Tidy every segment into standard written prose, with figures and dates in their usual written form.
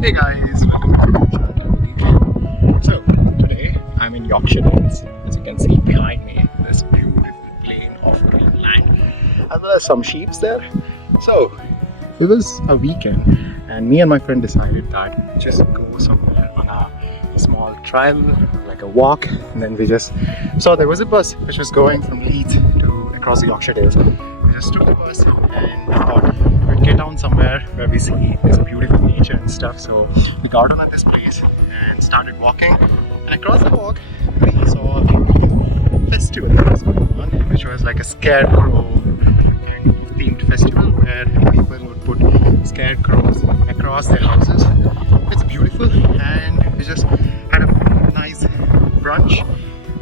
Hey guys, welcome to the channel. So today I'm in Yorkshire Dales. As you can see behind me, this beautiful plain of green land, as well as some sheep there. So it was a weekend, and me and my friend decided that just go somewhere on a small trail, like a walk, and then we just saw there was a bus which was going from Leeds to across the Yorkshire Dales. We just took the bus and thought we'd get down somewhere where we see this beautiful nature and stuff. So we got on at this place and started walking, and across the walk we saw a beautiful festival that was going on, which was like a scarecrow themed festival where people would put scarecrows across their houses. It's beautiful, and we just had a nice brunch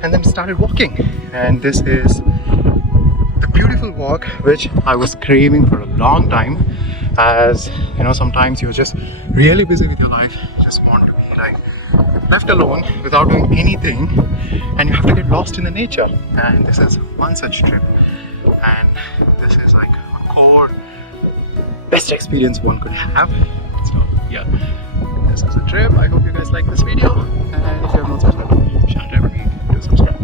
and then started walking. And this is the beautiful walk which I was craving for a long time, as you know, sometimes you're just really busy with your life, just want to be like left alone without doing anything, and you have to get lost in the nature. And this is one such trip, and this is like a core best experience one could have. So yeah, this is a trip. I hope you guys like this video, and if you have not subscribed to my YouTube channel, do subscribe.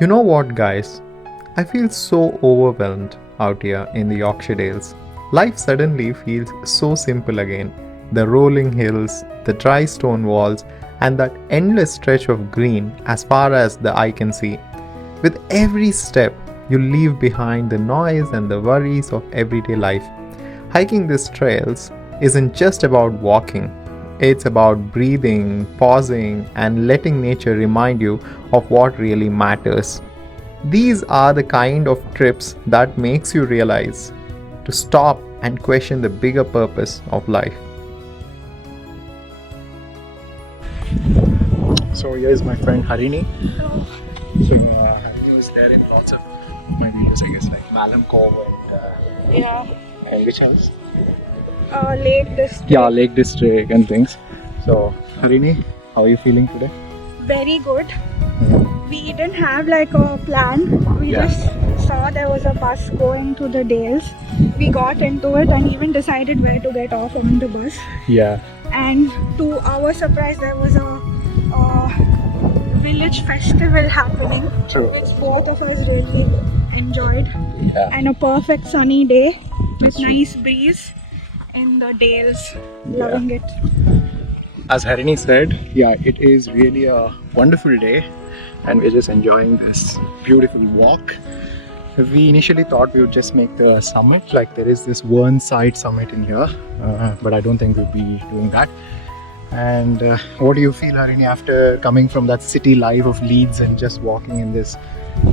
You know what, guys? I feel so overwhelmed out here in the Yorkshire Dales. Life suddenly feels so simple again. The rolling hills, the dry stone walls, and that endless stretch of green as far as the eye can see. With every step, you leave behind the noise and the worries of everyday life. Hiking these trails isn't just about walking. It's about breathing, pausing, and letting nature remind you of what really matters. These are the kind of trips that makes you realize to stop and question the bigger purpose of life. So here is my friend Harini. So Harini was there in lots of my videos, I guess, like Mallam Cove and which house? Lake District. Yeah, Lake District and things. So Harini, how are you feeling today? Very good. We didn't have like a plan. We just saw there was a bus going to the Dales. We got into it and even decided where to get off on the bus. Yeah. And to our surprise, there was a village festival happening, True. which both of us really enjoyed. Yeah. And a perfect sunny day with nice breeze in the Dales. Loving it. As Harini said, yeah, it is really a wonderful day, and we're just enjoying this beautiful walk. We initially thought we would just make the summit, like there is this one side summit in here, but I don't think we'll be doing that. And what do you feel, Harini, after coming from that city life of Leeds and just walking in this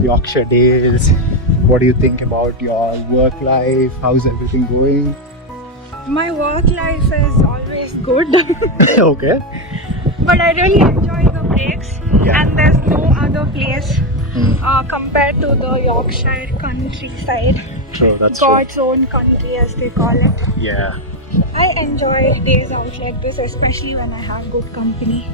Yorkshire Dales? What do you think about your work life? How's everything going? My work life is always good. Okay. But I really enjoy the breaks, and there's no other place compared to the Yorkshire countryside. True, that's God's own country, as they call it. true. Yeah. I enjoy days out like this, especially when I have good company.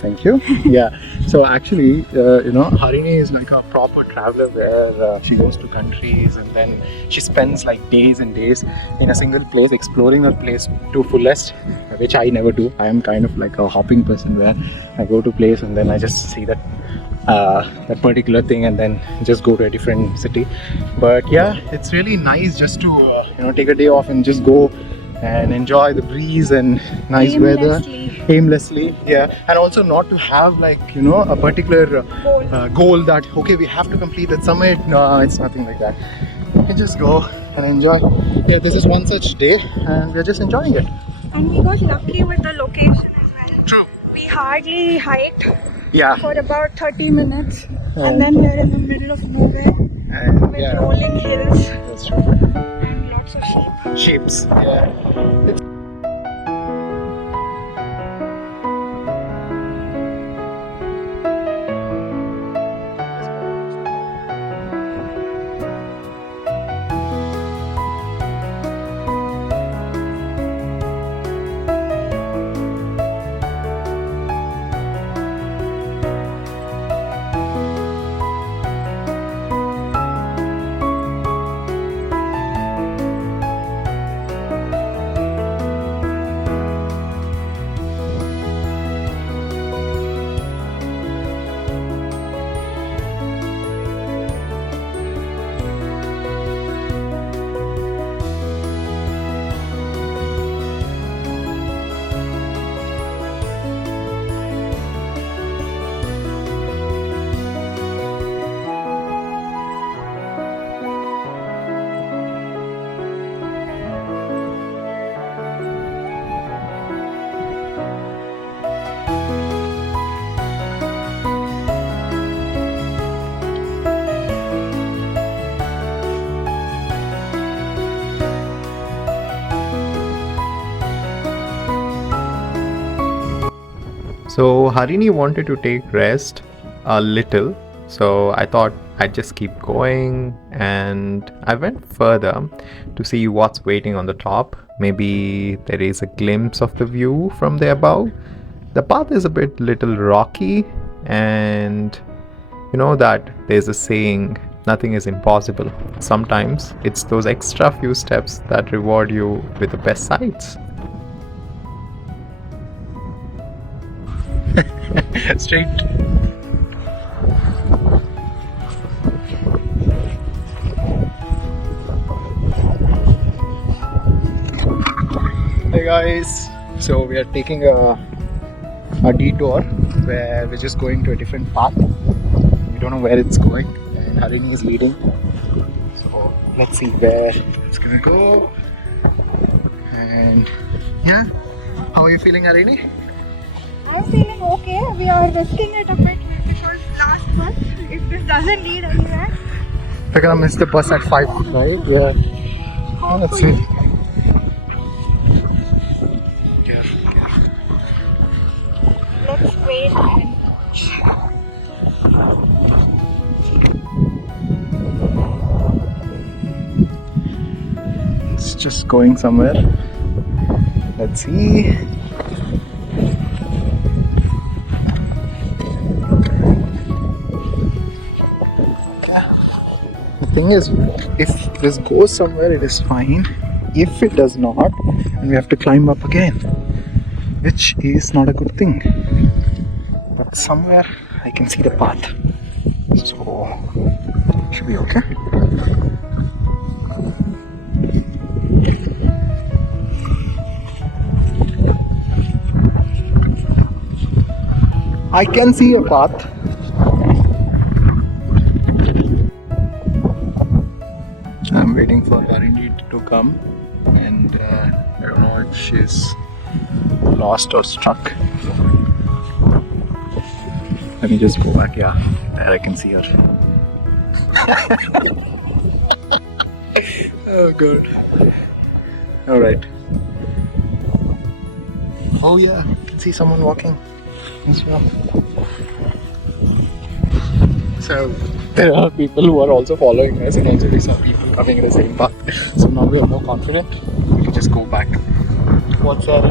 Thank you. Yeah. So actually, Harini is like a proper traveler where she goes to countries and then she spends like days and days in a single place, exploring that place to fullest, which I never do. I am kind of like a hopping person where I go to place and then I just see that particular thing and then just go to a different city. But yeah, it's really nice just to take a day off and just go and enjoy the breeze and nice weather aimlessly. Yeah, and also not to have like a particular goal that okay, we have to complete that summit. No, it's nothing like that. You can just go and enjoy. Yeah, this is one such day and we're just enjoying it. And we got lucky with the location as well. True. We hardly hiked for about 30 minutes and then we're in the middle of nowhere with rolling hills. That's true. And lots of sheep. Sheeps. Yeah. So Harini wanted to take rest a little, so I thought I'd just keep going, and I went further to see what's waiting on the top. Maybe there is a glimpse of the view from there above. The path is a bit little rocky, and you know that there's a saying, nothing is impossible. Sometimes it's those extra few steps that reward you with the best sights. Straight. Hey guys, so we are taking a detour where we're just going to a different path. We don't know where it's going, and Harini is leading. So let's see where it's gonna go. And yeah, how are you feeling, Harini? I'm feeling okay. We are risking it a bit because last month, if this doesn't lead anywhere, We're gonna miss the bus at 5, right? Yeah. Let's see. Careful, careful. let's wait and It's just going somewhere. Let's see. The thing is, if this goes somewhere, it is fine. If it does not, then we have to climb up again, which is not a good thing. But somewhere I can see the path, so should be okay. I can see a path. I'm waiting for Harini to come, and I don't know if she's lost or stuck. Let me just go back. Yeah, there I can see her. Oh, good. All right. Oh yeah, I can see someone walking as well. So there are people who are also following us, and also we saw people coming in the same path. So now we are more confident. We can just go back. What's that?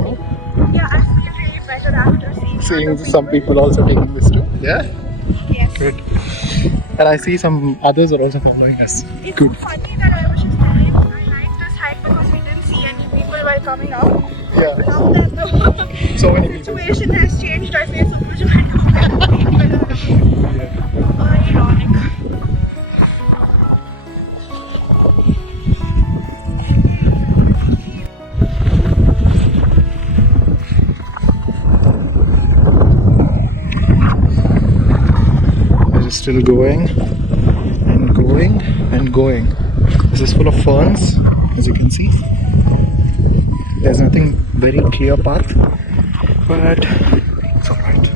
yeah, I feel really better after seeing Seeing some people also taking this too. Yeah. Yes. Good. And I see some others are also following us. It's Good. so funny that I was just telling I like this hike because we didn't see any people while coming up. Yeah. Now that the So many people. situation has changed, I feel so much better. Ironic. We're just still going and going and going. This is full of ferns, as you can see. There's nothing very clear path, but it's alright.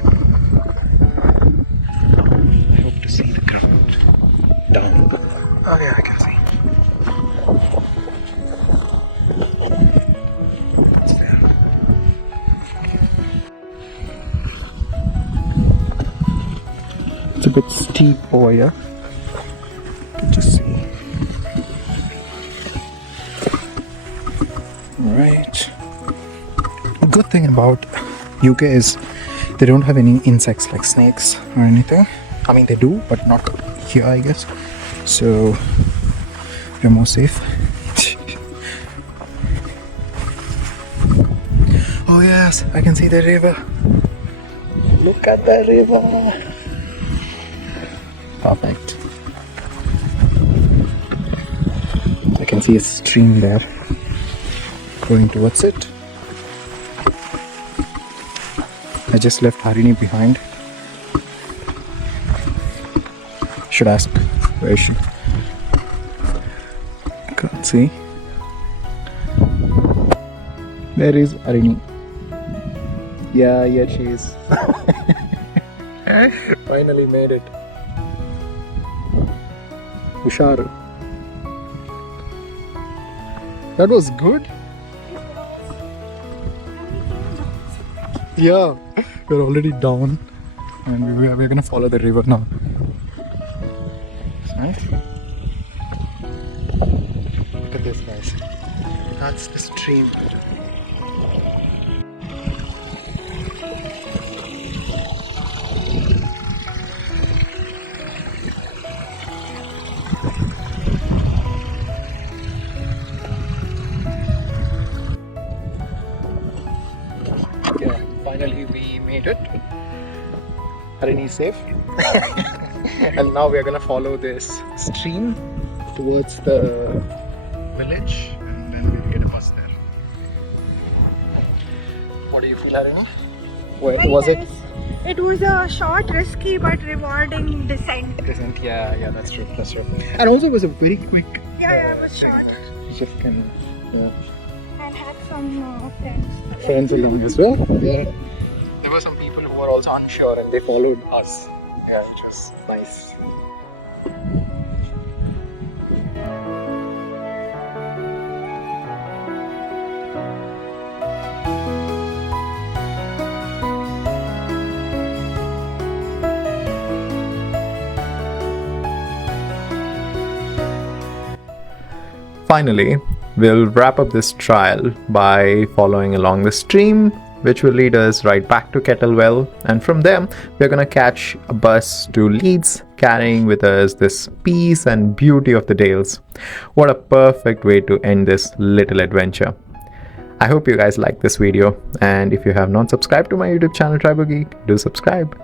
I hope to see the ground down. Oh yeah, I can see. It's there. It's a bit steep over here. You can just see. Right. The good thing about UK is they don't have any insects like snakes or anything. I mean, they do, but not here, I guess. So you're more safe. Oh yes, I can see the river. Look at the river. Perfect. I can see a stream there going towards it. I just left Harini behind. Should ask where is she? Can't see. There is Harini. Yeah, she is. Finally made it. Hushar. That was good. Yeah, we're already down and we're gonna follow the river now. It's nice. Look at this, guys. That's the stream. Yeah, finally we made it. Harini is safe. And now we are gonna follow this stream towards the village and then we'll get a bus there. What do you feel, Harini? Was it? It was a short, risky but rewarding descent. Yeah, that's true. And also it was a very quick. Yeah, it was short. Just kind of. And had some friends. Friends along as well. Yeah. There were some people who were also unsure and they followed us. Yeah, it was nice. Finally, we'll wrap up this trial by following along the stream, which will lead us right back to Kettlewell, and from there we're gonna catch a bus to Leeds, carrying with us this peace and beauty of the Dales. What a perfect way to end this little adventure. I hope you guys like this video, and if you have not subscribed to my YouTube channel Tribo Geek, do subscribe.